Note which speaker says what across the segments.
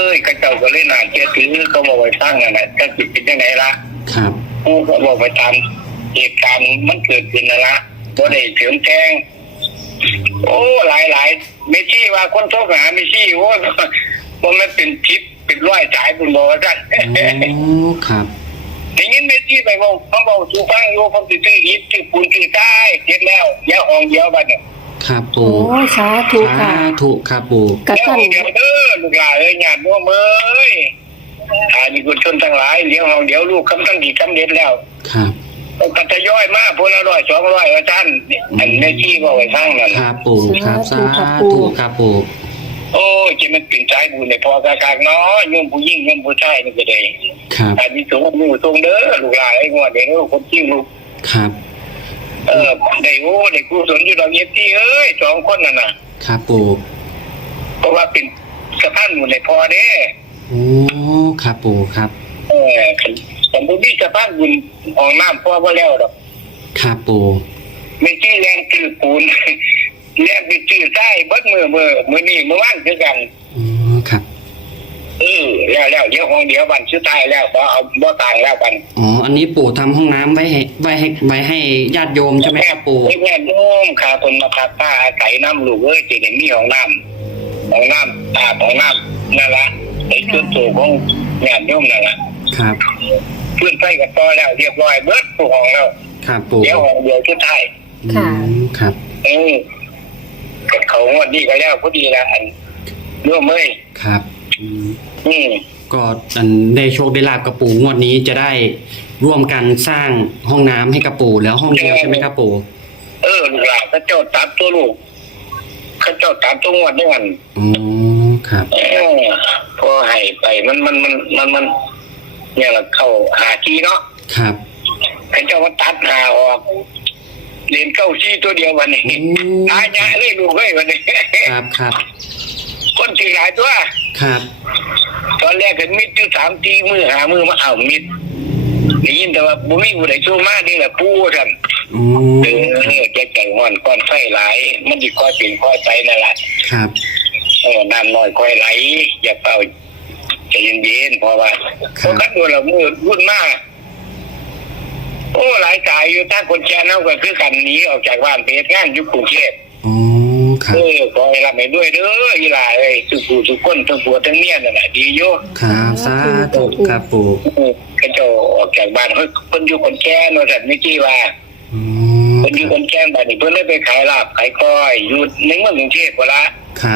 Speaker 1: กระเจ้าก็เลยน่าเชื่อถือเขาบอกไว้สร้างนั่นแหละถ้าจิตเป็นยังไงล่ะ
Speaker 2: ครับ
Speaker 1: ผู้ก็บอกไปตามเหตุการณ์มันเกิดขึ้นนั่นละบ่ได้เสริมแจ้งโอ้หลายไม่ชี้ว่าคนโทรหาไม่ชี้โอ้มันเป็นคลิปเป็นร้อยสายบุญบอกว่าซั่น
Speaker 2: ครับ
Speaker 1: อย่างนี้ไม่ชี้ไปบอกเขาบอกสู่ฟังอยู่ผมสิซื้ออิฐซื้อปูนซื้อทรายเสร็จแล้วอย่าห้องเดียวบัดเนี่ย
Speaker 2: ครับปู่
Speaker 3: โอ้สาธุค่ะ
Speaker 2: สาธุครับปู่
Speaker 3: กระสั่น
Speaker 1: เดียวเด้อลูกหลานเอ้ยญาติโยมเอ้ยมีคนชนทั้งหลายเลี้ยงห้องเดียวลูกคำตั้งกี่คำเด็ดแล้ว
Speaker 2: ครับ
Speaker 1: ก็จะย่อยมากพละ100 200ว่าท่านอันแม่ชี้บอกไว้ข้างนั่น
Speaker 2: ครับปู่ครับสาธุครับปู่
Speaker 1: โอ้จิมันเป็นใจบุญในพอกากากเนาะโยมผู้ยิ่งโยมผู้ชายนี่ก็ได้
Speaker 2: ครับ
Speaker 1: อันนี้สูงมือสูงเด้อลูกหลานไอ้งวดเด้อคนจริงลูก
Speaker 2: ครับ
Speaker 1: ได้โอ้ได้กุศลอยู่ดอกเย็บที่เอ้ย2คนนั่นน่ะ
Speaker 2: ครับปู่
Speaker 1: เพราะว่าเป็นสะพานบุญในพอเด้
Speaker 2: โอ้ครับปู่ครับ
Speaker 1: สมบูรณ์สะพานบุญห้องน้ำพอบ่แล้วดอก
Speaker 2: ครับปู่
Speaker 1: ไม่ชี้แรงคือปูนแรงไปจื้อใต้เบิดมือนี่เมื่อวานคือกัน
Speaker 2: ครับ
Speaker 1: แล้วเดี๋ยวห้องเดียววันสุดท้ายแล้วเอาบ่ต่างแล้วกัน
Speaker 2: อ๋ออันนี้ปู่ทำห้องน้ำไว้ให้ญาติโยมใช่ไหมครับปู่
Speaker 1: ญาติโยมค่ะคนมาพักผ้าอาศัยน้ำลูกเอ้ยจะได้มีห้องน้ำห้องน้ำนั่นละไอ้ชุดโซ่ของญาติโยมนั่นละ
Speaker 2: ครับ
Speaker 1: เพื่อนไปกับต่อแล้วเรียบร้อยเบิดผู้ห้องแล้ว
Speaker 2: ครับปู่
Speaker 1: เดี๋ยวห้องเดียวสุดท้าย
Speaker 3: ค่ะ
Speaker 2: ครับ
Speaker 1: กับเขางวดนี้ก็แล้วพอดีละอันร่วมเลย
Speaker 2: ครับก็ได้โชคได้ลาบกับปู่งวดนี้จะได้ร่วมกันสร้างห้องน้ำให้กับปู่แล้วห้องเดียวใช่ไหมครับปู่
Speaker 1: ลูกหลานเขาเจ้าตามตัวลูกเขาเจ้าตามตัวงวดด้วยกัน
Speaker 2: ครับ
Speaker 1: พอให้ไปมันเนี่ยเราเข้าหาทีเนาะ
Speaker 2: ครับ
Speaker 1: เขาเจ้ามาตัดหาออกเรียนเข้าชี้ตัวเดียววันนี้ตายยะเลยลูกเลยวันนี้
Speaker 2: ครับ
Speaker 1: คนสี่หลายตัว
Speaker 2: ครับ
Speaker 1: ตอนแรกก็มิดอยู่3 ทีมือหามือมาเอามิดได้ยินแต่ว่าบุ้มีบุได้ชูมานี่แหละปูท่านแกใจห่อนก้อนไฟไหลมันดีก้อนเป็นก้อนใจนั่นแหละ
Speaker 2: ครับ
Speaker 1: น้ำน้อยค่อยไหลอย่าเป่าใจเย็นๆเพราะว่าเพราะกันดูเรามืดวุ่นมากโอ้หลายสายอยู่ถ้าคนแชร์นั่นก็คือกันหนีออกจากบ้านไปงานอยู่กรุงเทพ
Speaker 2: ครับ
Speaker 1: ขอให้รับให้ด้วยเด้ออีหล่าเอ้ยสุขคนทั้งผัวทั้งเมียนั่นแหละดีอยู่
Speaker 2: ครับสาธุครับปู่
Speaker 1: เขาจะออกจากบ้านคนอยู่คนแก่เนาะท่านไม่กี่ว่าคนอยู่คนแก่บ้านนี่เพิ่นเลยไปขายลาบขายก้อยอยู่ในเมืองกรุงเทพฯพุ่นละ
Speaker 2: ครับ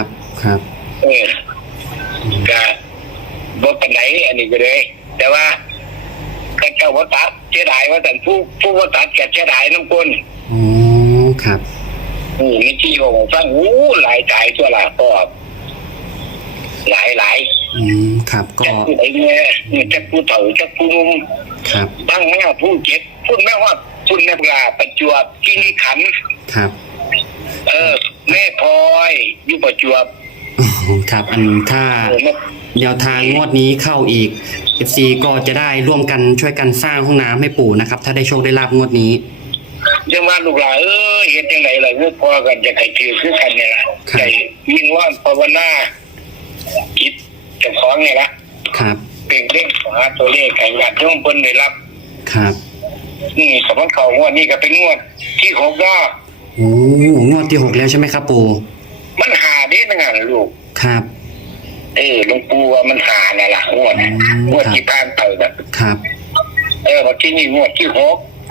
Speaker 1: ก็บ่ปานไหนอันนี้ก็เลยแต่ว่าเขาเจ้าบ่ตัดเสียดายว่าแต่ผู้บ่ตัดก็เสียดายนำคน
Speaker 2: ครับ
Speaker 1: ไม่ที่บอกฟังหลายจ่ายตัวละก็หลาย
Speaker 2: ครับก็
Speaker 1: จะพูดไอ้เนี่ยจะพูดเถ่าจะพูดนุ่ม
Speaker 2: ครับ
Speaker 1: บ้างแม่พูดเจ็ดพูดแม่ว่าพูดแม่ปลาประจวบที่นี่ขัน
Speaker 2: ครับ
Speaker 1: แม่พลอยอยู่ประจวบ
Speaker 2: ครับอันถ้าแนวทางงวดนี้เข้าอีก FC ก็จะได้ร่วมกันช่วยกันสร้างห้องน้ำให้ปู่นะครับถ้าได้โชคได้ลาบงวดนี้
Speaker 1: จังว่าลูกหลานเห็นยังไงล่ะลูกพ่อกันจะใครถือคือกันเนี่ยล่ะใครยิ่งว่านภาวนาคิดจะของเนี่ยละ
Speaker 2: ครับ
Speaker 1: เป็นเลขหาตัวเลขแข่งญาติโยมเพิ่นได้รับ
Speaker 2: ครับ
Speaker 1: สมมติเขางวดนี้ก็เป็นงวดที่6ก็
Speaker 2: งวดที่6แล้วใช่ไหมครับปู่
Speaker 1: มันหาได้นั่นน่ะลูก
Speaker 2: ครับ
Speaker 1: หลวงปู่ว่ามันหาน่ะล่ะงวดที่ผ่านไปน่ะ
Speaker 2: ครับ
Speaker 1: พอที่นี่งวดที่6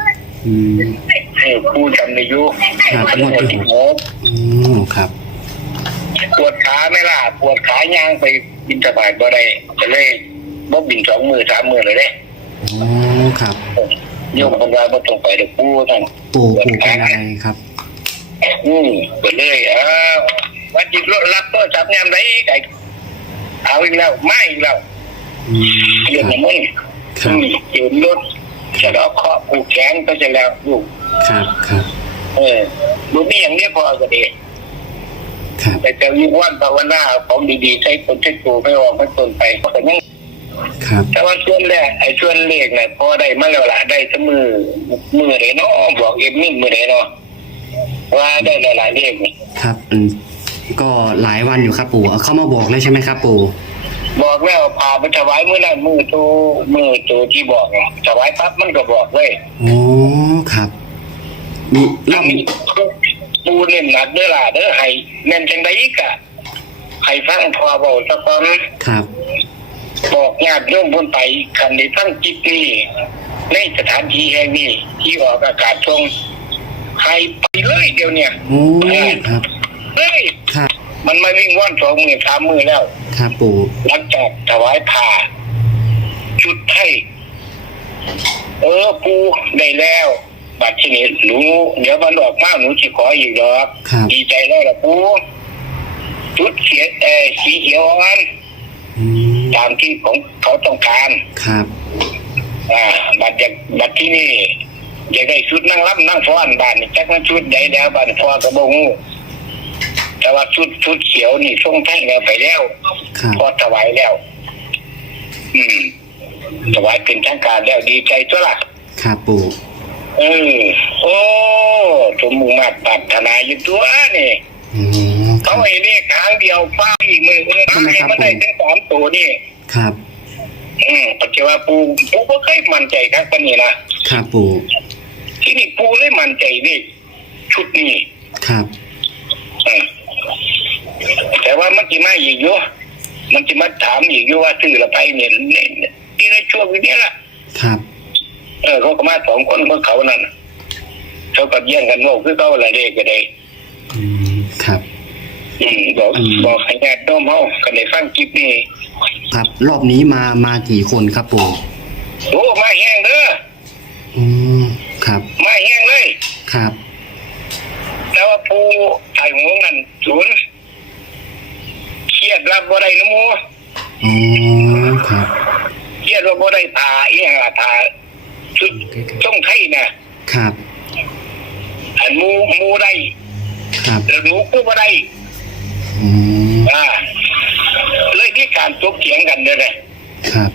Speaker 1: ผู้จำในยุค
Speaker 2: งวดที่6ครับ
Speaker 1: ปวดขาไหมล่ะปวดขายางไปบินสบายบ่ได้จะเลยบ่บิน2 มือ 3 มือเลยเด้
Speaker 2: ครับ
Speaker 1: โยมคนว่าบ่ต้องไปเด้อปู่นั่น
Speaker 2: ปู่เป็นอะไรครับ
Speaker 1: ก็เลยวันจิตรับโทรศัพท์ยามใดก็เอาอีกแล้วมาอีกแล้วเรื่องมันยืนรถจะเอาเคาะผูกแขนก็จะแล้วลูก
Speaker 2: ครับ
Speaker 1: ดูนี่อย่างนี้พอก็ดีแต่จะยิ่งว่านภาวนาของดีๆใช้คนใช้ตัวไม่ออกไม่ตนไปก็แต่ยังแต่ว่าส่วนแรกส่วนเลขเนี่ยพอได้มาแล้วล่ะได้ทั้งมือเลยเนาะบอกเอ็มมิ่งมือเลยเนาะว่าได้หลายเลข
Speaker 2: ครับก็หลายวันอยู่ครับปู่เข้ามาบอกเลยใช่ไหมครับปู่
Speaker 1: บอกแล้วพาไปถวายมื้อนั้นมือตัวที่บอกอะถวายปั๊บมันก็บอกเลย
Speaker 2: โอ้ครับมีแล้
Speaker 1: ถ้าว มีปูเน้นหนักเด้อล่ะเด้อให้แม่นจังได๋กะให้ฟังพอเว้าซะก่อน
Speaker 2: ครับ
Speaker 1: บอกญาติโยมเพิ่นไปคันได้ฟังจิตนี้ในสถานที่แห่งนี้ที่ออกอากาศทรงให้ไปเลยเดี๋ยวเนี้ย
Speaker 2: โอ้ครับ
Speaker 1: เฮ้ย
Speaker 2: ครับ
Speaker 1: มันมาวิ่งว่อน2 มื้อ 3 มื้อแล้ว
Speaker 2: ครับปู่
Speaker 1: หลังจากถวายผ้าชุดไทยปูได้แล้วบัดทีนี้หนูเดี๋ยวมันออกมาหนูสิขออีกดอก
Speaker 2: ครับ
Speaker 1: ดีใจแล้วล่ะปูชุดสีเขียวอ่อน
Speaker 2: อืม
Speaker 1: ตามที่ของเขาต้องการ
Speaker 2: ครับ
Speaker 1: บัดที่นี่อยากได้ชุดนั่งรับนั่งฟ้อนบ้านนี่จักมันชุดใดแล้วบ้านพ่อก็บ่ฮู้แต่ว่าชุดเขียวนี่ส่งไทยแล้วไปแล้ว
Speaker 2: ครับ
Speaker 1: พอถวายแล้ว ถวายเป็นทางการแล้วดีใจตัวล่ะ
Speaker 2: ครับปู่
Speaker 1: โอ้สมมุติมาปรารถนาอยู่ตัวนี่
Speaker 2: อืมครั
Speaker 1: เขา
Speaker 2: บ
Speaker 1: ไอ้เลขทางเดียวฟ้าอีกมือให้มันได้ถึง3 ตัวนี่
Speaker 2: ครับ
Speaker 1: ปัจจุบันปูบ่เคยมั่นใจครับปานนี้นะครับ
Speaker 2: ปู่
Speaker 1: ที่นี่ปูเลยมั่นใจเลขชุดนี้
Speaker 2: ครับ
Speaker 1: แต่ว่ามันสิมาอีกอยู่มันสิมาถามอีกอยู่ว่าซื้อละไปเนี่ยนี่ในช่วงนี้ล่ะ
Speaker 2: ครับ
Speaker 1: เขาก็มา2 คนของเขานั่นเขาก็แย่งกันโง่คือเขาละเลขก็ได้
Speaker 2: อืมครับ
Speaker 1: บอกให้ญาติโยมเฮาก็ได้ฟังคลิปนี้
Speaker 2: ครับรอบนี้มากี่คนครับปู่
Speaker 1: โอ้มาแห้งเด้อ
Speaker 2: อืมครับ
Speaker 1: มาแห้งเลย
Speaker 2: ครับ
Speaker 1: แต่ว่าผู้ไอ้หงนั่นศูนย์เครียดรับบ่ได้นะหมู
Speaker 2: อ๋อครับ
Speaker 1: เครียดว่าบ่ได้ผ่าอีหยังล่ะผ่าชุดจงไทยนะครับ อันหมูได้
Speaker 2: ครับ
Speaker 1: แล้วหนูกูบ่ได้
Speaker 2: อืม
Speaker 1: เลยมีการถกเถียงกันเด้อนะครับ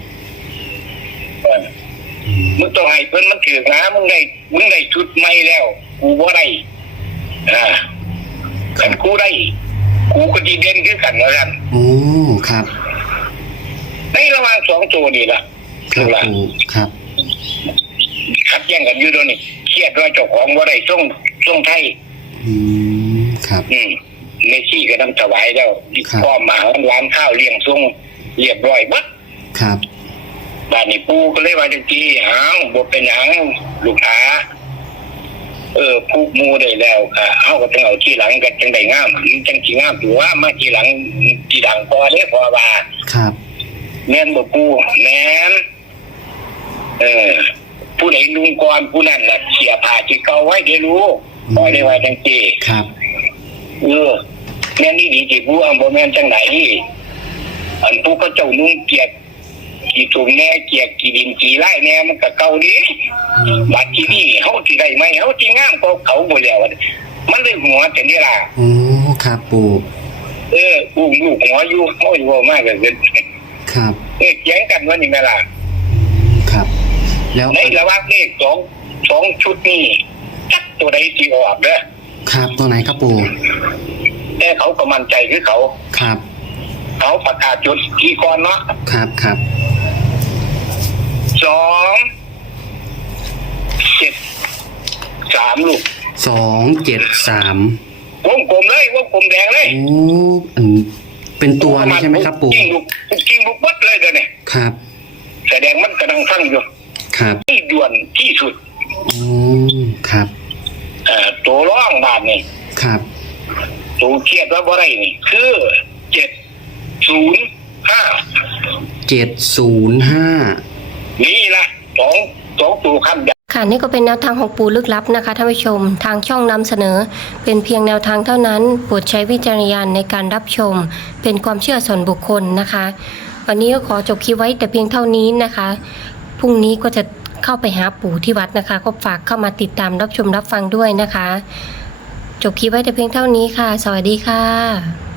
Speaker 1: มึงต้องให้เพิ่นมันถือนะมึงได้ชุดใหม่แล้วกูบ่ได้คันกูได้กูก็สิเด่นคือกันแล้วกัน
Speaker 2: โอ้ครับ
Speaker 1: ในระหว่าง2 ตัวนี่ล่ะ
Speaker 2: ครับปู่ครับ
Speaker 1: ขัดแย้งกันอยู่ตรงนี้เครียดว่าเจ้าของบ่ได้ส่งไทย
Speaker 2: อืมครับ
Speaker 1: เมซี่ก็นำถวายแล้ว
Speaker 2: ครับ
Speaker 1: ก็มาร้านข้าวเลี้ยงส่งเรียบร้อยเบิด
Speaker 2: ครับ
Speaker 1: บ้านนี้ปู่ก็เลยว่าจังซี่บ่เป็นหยังลูกค้าผู้หมู่ได้แล้วค่ะเฮาก็ต้องเอาทีหลังกันจังได้งามมันจังสิงามอยู่ว่ามาทีหลังทีหลังพอเด้พอว่า
Speaker 2: ครับ
Speaker 1: แม่นบ่ปู่แม่นผู้ใดนุ่งก่อนผู้นั้นล่ะเสียผ้าที่เก่าไว้ได้รู้พอได้ว่าจังซี่
Speaker 2: ครับ
Speaker 1: แม่นนี่ดีที่ผู้บ่แม่นจังไดอันผู้ก็เจ้านุ่งเกียกกี่ถุงแน่เกียกกี่ดินกี่ไร่แน่มันก็เก่าดีบัดที่นี่เฮาสิได้ไหมเฮาสิงามกว่าเขาบ่แล้วมันเลยหัวจังนี้ล่ะ
Speaker 2: โอ้ครับปู่
Speaker 1: อุ้มลูกหัวอยู่เฮาอยู่บ่มากก็คือ
Speaker 2: ครับ
Speaker 1: เถียงกันว่านี่แม่ล่ะ
Speaker 2: ครับ แล้ว
Speaker 1: ในระหว่างเลข2ชุดนี้จักตัวใดสิออกเด้อ
Speaker 2: ครับตัวไหนครับปู่
Speaker 1: แต่เขาก็มั่นใจคือเขา
Speaker 2: ครับ
Speaker 1: เขาประกาศจุดที่ก่อนเนาะ
Speaker 2: ครับครับ
Speaker 1: 2-7-3 ลูก
Speaker 2: 273
Speaker 1: วงกลมเลยวงกลมแดงเลย
Speaker 2: โอ้อันเป็นตัวนี่ใช่ไหมครับปู่
Speaker 1: จริงลูกเบิดเลยเดี๋ยวนี้
Speaker 2: ครับ
Speaker 1: แสดงมันกำลังฟังอยู่
Speaker 2: ครับ
Speaker 1: ที่ด่วนที่สุด
Speaker 2: โอ้ครับ
Speaker 1: ตัวร้องบาทนี่
Speaker 2: ครับ
Speaker 1: ตัวเครียดว่าบ่ได้นี่คือ705 นี่ละสองตัวคำ
Speaker 3: ค่ะนี่ก็เป็นแนวทางของปู่ลึกลับนะคะท่านผู้ชมทางช่องนำเสนอ เป็นเพียงแนวทางเท่านั้นโปรดใช้วิจารณญาณในการรับชม เป็นความเชื่อส่วนบุคคลนะคะวันนี้ก็ขอจบคลิปไว้แต่เพียงเท่านี้นะคะพรุ่งนี้ก็จะเข้าไปหาปู่ที่วัดนะคะก็ฝากเข้ามาติดตามรับชมรับฟังด้วยนะคะจบคลิปไว้แต่เพียงเท่านี้ค่ะสวัสดีค่ะ